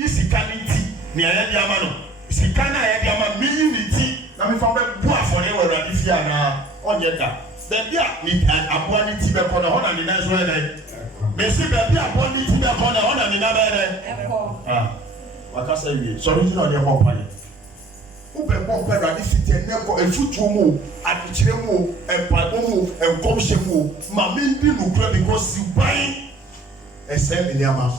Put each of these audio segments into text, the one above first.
Isikaniti, Niana Diamano, Sikana Yama, Minity, Nami from the poor for ever, Radifia, on Yeta. Then, yeah, me and Abuani Tiba for the honor and the nice weather. Messi, Abuani Tiba for the honor and the other. What I say, sorry, you know, you're more funny. Who be more fair than if you never a foot more, and Chemo, and Pagomo, and Comshemo, Mamindi Lucre because you buy a semi-yama.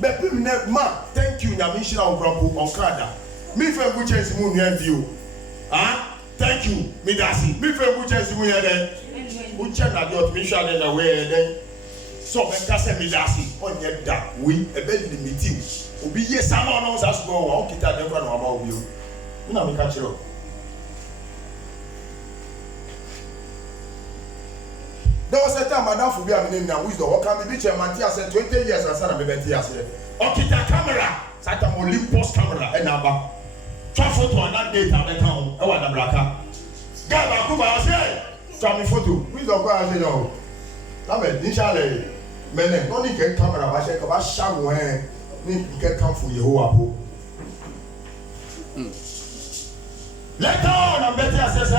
But ma, thank you, Namisha on Grumble on Kada. Me for which is moon and you. Ah, thank you, Midasi. Me for which is moon and then. Which are not mission in a way then. So when Casa Midasi on your da, we a bed in the meeting. Obi yes, someone knows us go on kita never know about you. You know me catch it up. There was a time Madame Fubia now with the Okami Beach and Matthias said 20 years and son of Bettias. Okita camera, Satan Olympus camera and number. Try photo on that date at the town. I want a blacker. Gaba Kuba say, try me photo. With the car, you know. Lamed, Nishale, men, no need get camera, I say, about shadow, need get come for Yehoah. Let down and Bettias says,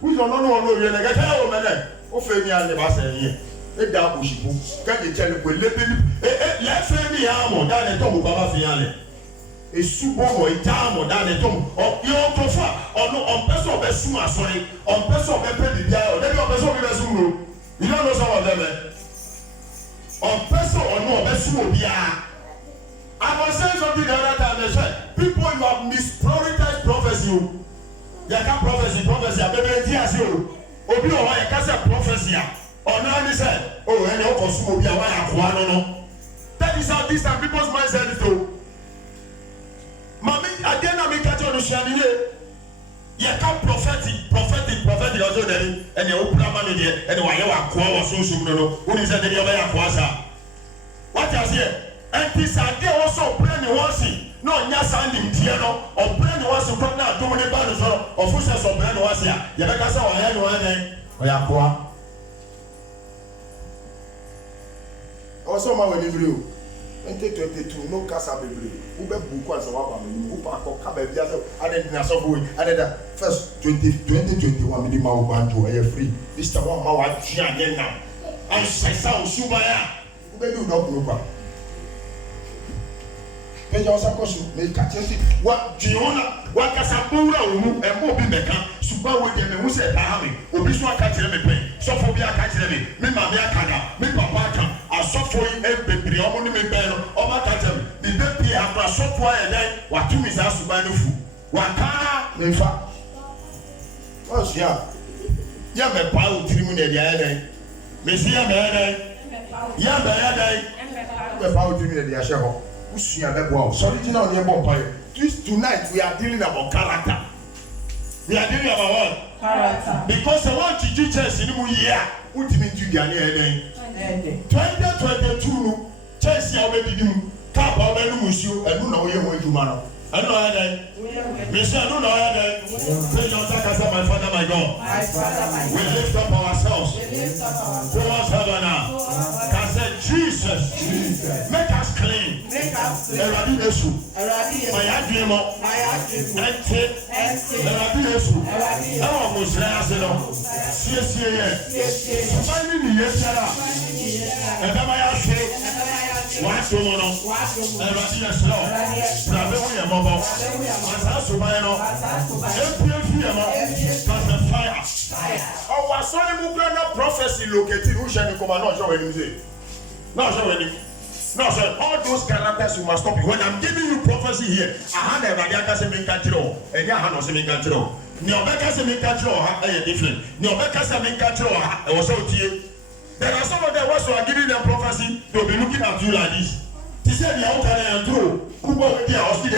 we don't know, you're going to get out. O fe mi ane ba se yin e da oshipo ka de chele ko le le fe mi amo da ne to mo baba fi ane e subo mo e ta mo da ne to o yo to fa ono on person be suma sori on person be pe bibia o de on person be sumo you don't know some of them on person ono be sumo bia. I was saying something the other time. They said people you have misprioritized prophecy. You can't prophecy abebe ti asio obi o wa e ka say prophecy ono ni say oh ene o consume obi a wa akwa no. That is how this time people's mindset is though. Mami adena me catch on shani ye ka prophetic also there ene o prama me there ene wa ye wa akwa wo so so no woni say dey oba akwa sa. What you say? And this idea also pray ni wasi no nya sanding tie no o pray ni wasi ko na to ni ba no so official so pray ni wasi a ye be ka say o ya no ene o ya kwa also ma we libre o 2022 no kasa bebre u be buku ansa wa ba me u pa ko ka ba bia so ade na so boy ade da first 2021 me di ma u banjo e free this time one ma wa tia yen na an sesa o suba ya u be do no proper. Peja osakosu me katesi wa jiona wa kasapura omu emo bi meka suba we de me hu se ta ha me obi so aka kire me pen sofo bi aka kire me ma me aka da me papa aka asofo yi e bebiri omo ni me pen no o ma ka tell the day after sofo aye den wa tumi za suba no fu wa ka me fa o sia ya me pa o tiri mu na dia ya den me si ya me ya den ya me ya den me pa o tiri mu na dia she ho. Sorry, you know, tonight we are dealing about character. We are dealing about what? Character. Because the one to church in the year, what do you mean to get 2022, church already do, cap already museo, and no way going to man. I know I did. Mister, I don't know I did. Say your takas, my father, my God. We lift up ourselves. Who was heaven now? Can say Jesus. Make us clean. Eradi Yesu. My dream of empty. Eradi Yesu. Ewa musaya selo. Sie. Somebody ni yesara. Edama ya se. Watch your mono. Eradi Yesu. Brave wo ye mobo. Asa so ban no. Empty no. Fire. Oh, I saw him who prophecy located who shall come and not show anything. Not show anything. No, sir, all those characters you must stop it. When I'm giving you prophecy here, I hand a radiator seven control, and your hand was seven control. Neobeka seven control, I different. Neobeka seven control, I was out here. There are some of the ones who are giving them prophecy, they'll be looking at you like this. He said, the outer and through. Who go with the house, who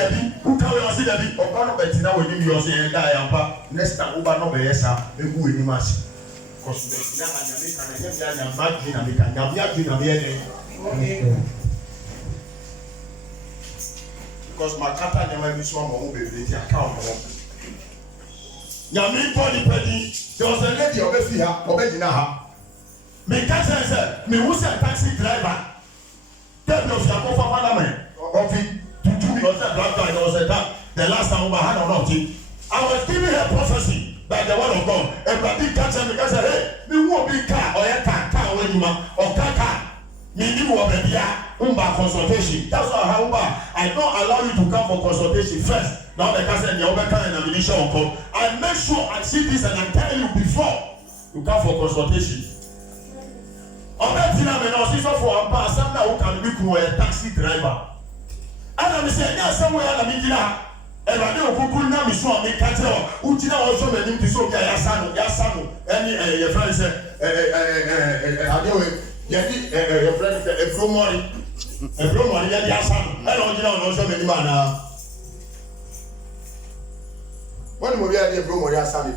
can we see the big or one of the now when you say, and I am next time, Uber no Bessa, and who in Mass. Because my cat never be so more baby, account. Yami body petty, there was a lady of Bessia, or Bedina. Me cousin said, me was a taxi driver. of your go for Parliament. Of it to me was a black guy was a time. The last time I had on not I was giving her prophecy by the word of God. Everybody catch me because hey, me won't be car or a car when you or car. Me you will be consultation. That's why I don't allow you to come for consultation first. Now the person the other kind of ministry will come. I make sure I see this and I tell you before you come for consultation. On that thing I mean, I see for a pass something who can be a taxi driver. And I'm saying, yeah, somewhere I'm in and I know who could not be so make catch who did also many to so Yasano, any your friend said, I know your friend a few money, Yasano. I don't know so many man. When we are there, bro, Yasano.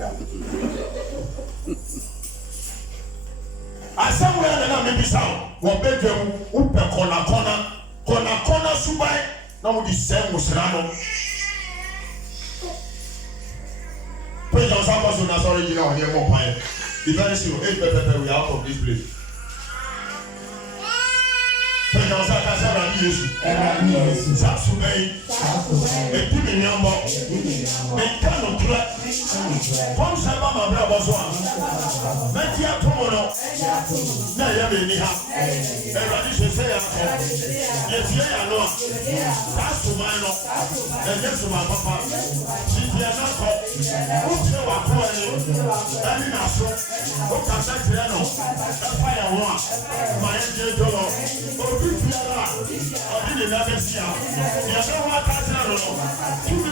As somewhere that I'm in this house, what bedroom, Upa corner, Subai, now the same Musrano. Pray on some person that's original here more pine. The very soon, 8 we are out of this place. Pray on some person that is Satsubay, a giving number, a cannot crack. One Saba, my brother was one. Natia Tomono, Naya Beniha, a radish say, yes, I know. That's to my no, and yes to my papa. She's not called. Who's your appointment? And in our soul, who can say, no, that's why I want my angel dollar. Oh, Piara, or did it never see her? You know what I tell you?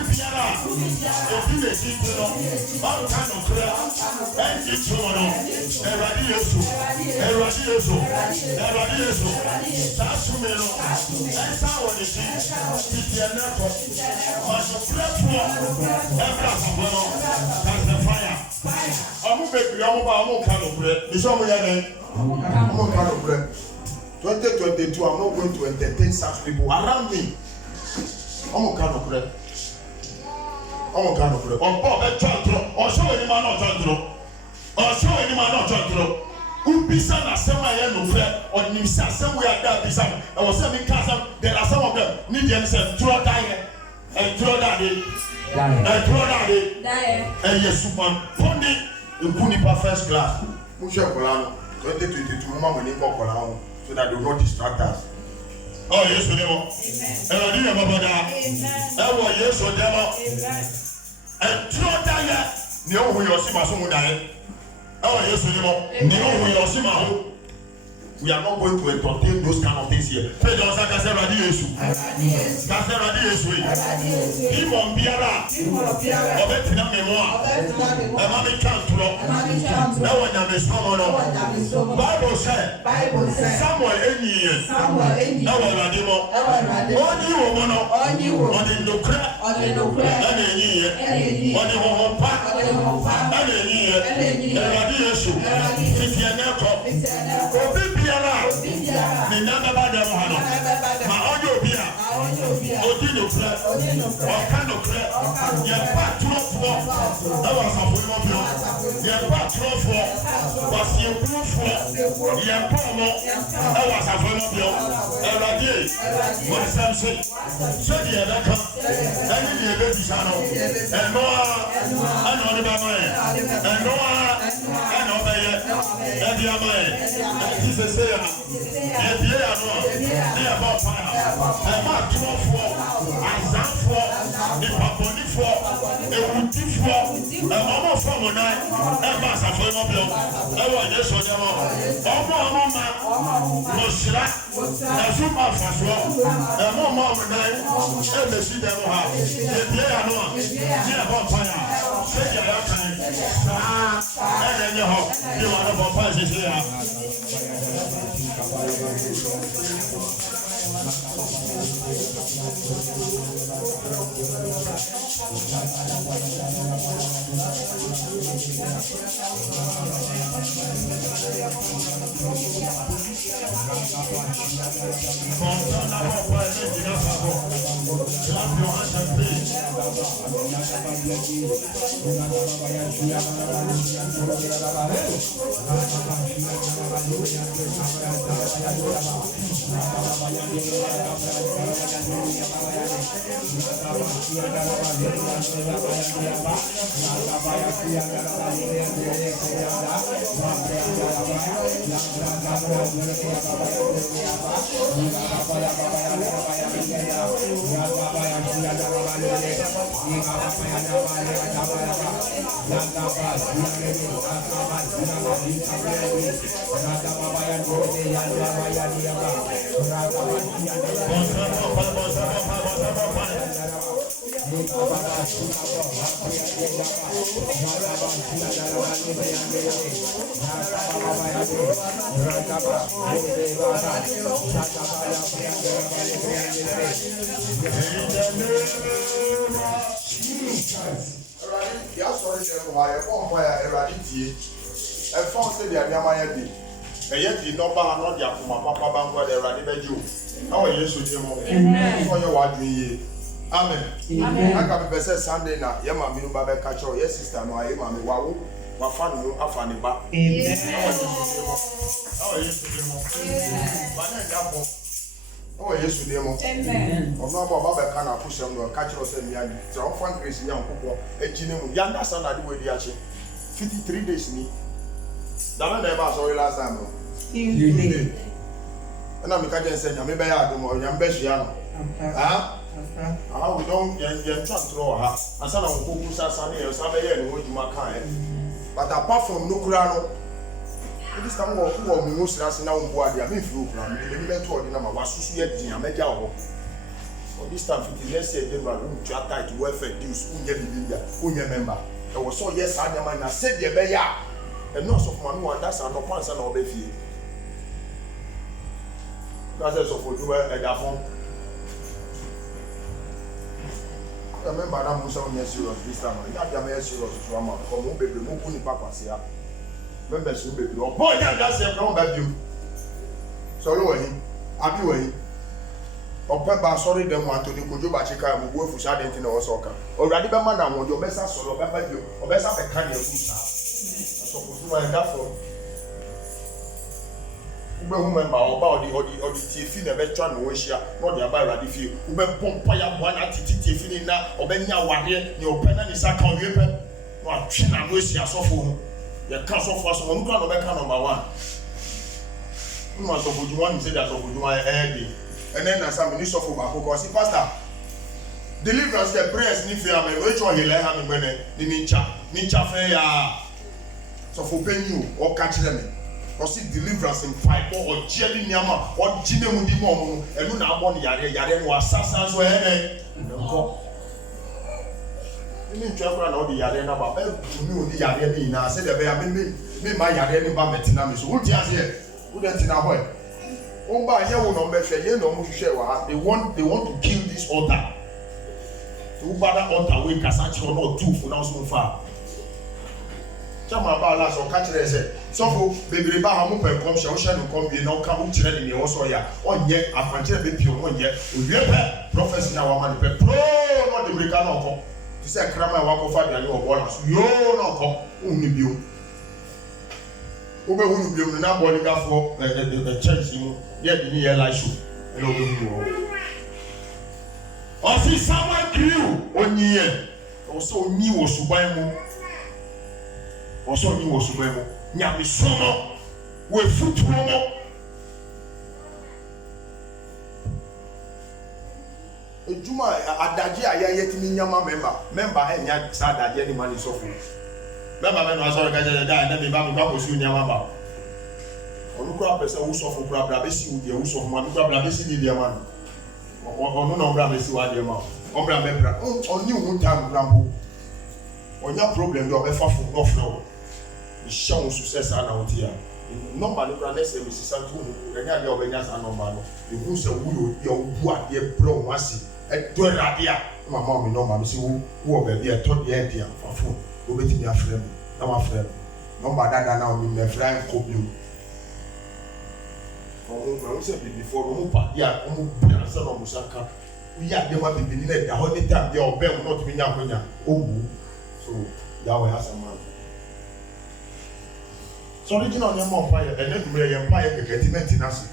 Piara, if you see you, all kind of prayer, and it's one on a radiation, that's who may know. That's how it is. It's your network. But the platform, that's the fire. I'm going to make you a kind of bread. It's all my name. I'm a kind of bread. 2022, I'm not going to entertain such people around me. I'm a kind of bread. On Bob at Chantro, or show any man not Chantro, or show any man not Chantro. Who be some as some I am no friend, or Nimsa somewhere that be some. I was saying, cousin, there are some of them, Nidians and throw die and throw daddy, and throw daddy, and yes, Superman, Pony, in Punipa first class. Musha Colano, 2022, Mamma Nico Colano, so that do not distract us. Oh, yes, we know. And I didn't remember that. Oh, yes, or devil. And throw that, no, we are Simason die. Oh, yes, we know. No, we are Simao. We are not going to entertain those kind of things here. Pedro Sakasera Diesu. Kasera Diesu. Even Biara. Obetina Memoir. A mommy can't drop. No one has a Bible said, somewhere any years. No one had him. On you, on the crack, and a year, on the home park, and a year, and a Diesu. It's a neck. Ni nana ba da mohano ma ojo bia odi no kra o kan no kra ye pa trofo da wa sa fo mo bio ye pa trofo wa si trofo ye pa mo da wa sa fo mo bio erade wa sam se so di e da kan ani ni e be di sano eno ana oni ba ma eno ana o ba ye e di ama e ti se se ya e di ya no e ba pa e ma trofo azanfo e paponifo e wutifo e mama fo mo na e ba sa fo mo bio e wa ye so de mo omo ma mo shira e su ma fa so e mo na e me si de mo ha e di ya no e ba pa ya se ya ya kan sa e ne ho di wa na ba pa se ya Amen. I can be Sunday now. Yeah, my minu babe catch your yes sister no aye mami wawo wa fan no afani ba. Amen. Oh yes to demo. Ba na japo. Oh yes to demo. Amen. Ono ba babe kana pushem no catch your say me ani. So fan grace nya nkoko ejine mu. Ya understand that we dey ache. 53 days ni. That na ba so last time. Tuesday. And I'm catching say nya me be ya adom o nya be hia no. Ah we don't get throw her. I said, I'm going to say, but apart from no crown, this time who are most last now, who are the main flu, the to the number was yet the America. For this time, it is less than room to apply to welfare dues, who your member. I was so yes, I am, and I said, the bear, and no of my one, that's an offense and obey. That's also for you at that phone. Remember that Musa was serious this time. You have to be serious to Rama. Come on, baby, no kuni papa here. Remember, so baby, oh boy, that's a brown baby. So, Abi way. Papa, sorry, them want to do Kujuba Chica, we work for Shadent in our soccer. Or Radiba Madam, or your best solo, Papa, or best up a candy of Musa. So, that for. Remember about the TV never try no share, not the about Radifi. Ube Pompaya, one at TV now, or Benya Wadi, your pen and his account, no, China, no, she has offered. The council for someone who can't make number one. You must have you want to say that's of my head. And then as a minister for Bako, because Pastor, deliverance the prayers, Nifia, and which one he let him when the Nincha fair. So for paying you or catch them. Or see deliverance in fight or jelly nyama or jine mudi momo enu na abon yare no asasa so nko ni ntwakura na odi yare na ba mi odi yare ni na say the be me ma yare ni ba metina me so odi ase wo de tina boy o ba ye wo no be hwe ye no mo hwe wa they want to kill this altar to bada altar we kasa chi no do for now so far chama ba la so catch them say so for baby ba ha mo pen come share o share no come be no come kire ni wo so ya onye afanche be pio onye owie pe prophecy na wa man pe pro no de break na ko to say krama wa ko fa dia ni obo na so yo no ko uni bio obe hunu bio na bo ni gafo the church mu ye di ni ye live show e no be hunu o si someone crew onye o so ni wo suban mu also ni wo suban mu nyame somo we futuo mo ejuma adaje ayeye timi nyama member enya sa adaje ni mani sofo member me no asoro ka je da na me ba me ba ko su nyama ba onu kura pese wo sofo kura bra be si wo de wo sofo ma kura bra be si ni de man onu no bra be si wa de ma o bra me bra oni hu tam brambo onya problem do be fafo no fro show success and out here. Number the brand name is Santu. Enya dia obenya sa number no. The who say who your who are there bro wasi. E do radia. My mom me number me say who obe there to the end there for phone. Obeti me afre me. Na ma afre. Number that now me me friend copy. Oh, say before no pa ya o mu bia say no musaka. We ya dem wa bibi ni na da ho ni time there obe mo not me nya kwanya. Owu. So that way has a man. So original name of fire and then we are empire keke ti maintenance